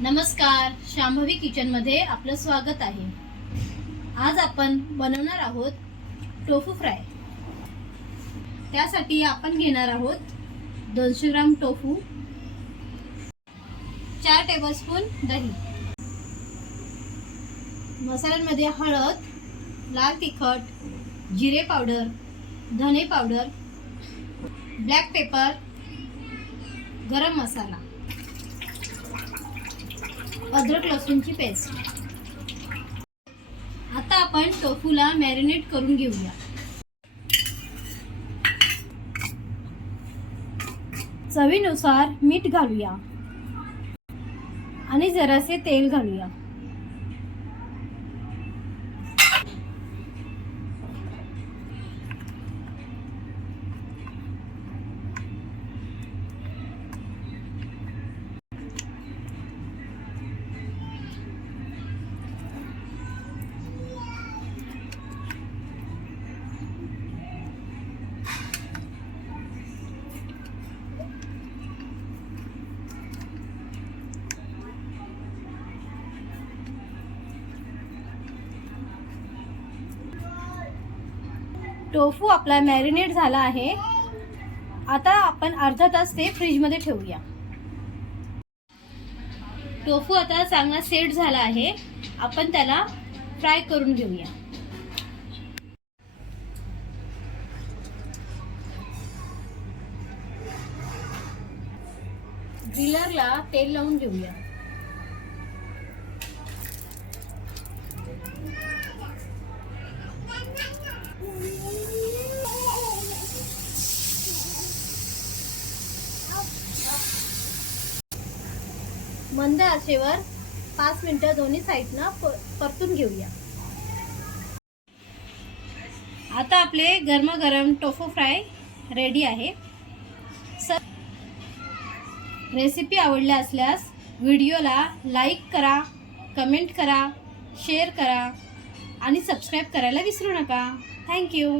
नमस्कार, शांभवी किचनमध्ये आपलं स्वागत आहे। आज आपण बनवणार आहोत टोफू फ्राय। त्यासाठी आपण घेणार आहोत 200 ग्राम टोफू, 4 टेबलस्पून दही, मसाल्यांमध्ये हळद, लाल तिखट, जिरे पावडर, धने पावडर, ब्लॅक पेपर, गरम मसाला, अद्रक लसूणची पेस्ट। आता आपण टोफूला मॅरिनेट करून घेऊया। चवीनुसार मीठ घालूया आणि जरासे तेल घालूया। टोफू आपला मॅरिनेट झाला आहे। आता आपण अर्धा तास ते फ्रीज मध्ये ठेवूया। टोफू आता चांगला सेट झाला आहे। आपण त्याला फ्राय करून घेऊया। ग्रिलरला तेल लावून घेऊया। मंद आचेवर 5 मिनिटं दोन्ही साइडनं परतून घेऊया। आता आपले गरमागरम टोफू फ्राय रेडी आहे। रेसिपी आवडली असल्यास व्हिडिओला लाईक करा, कमेंट करा, शेअर करा आणि सबस्क्राईब करायला विसरू नका। थँक्यू।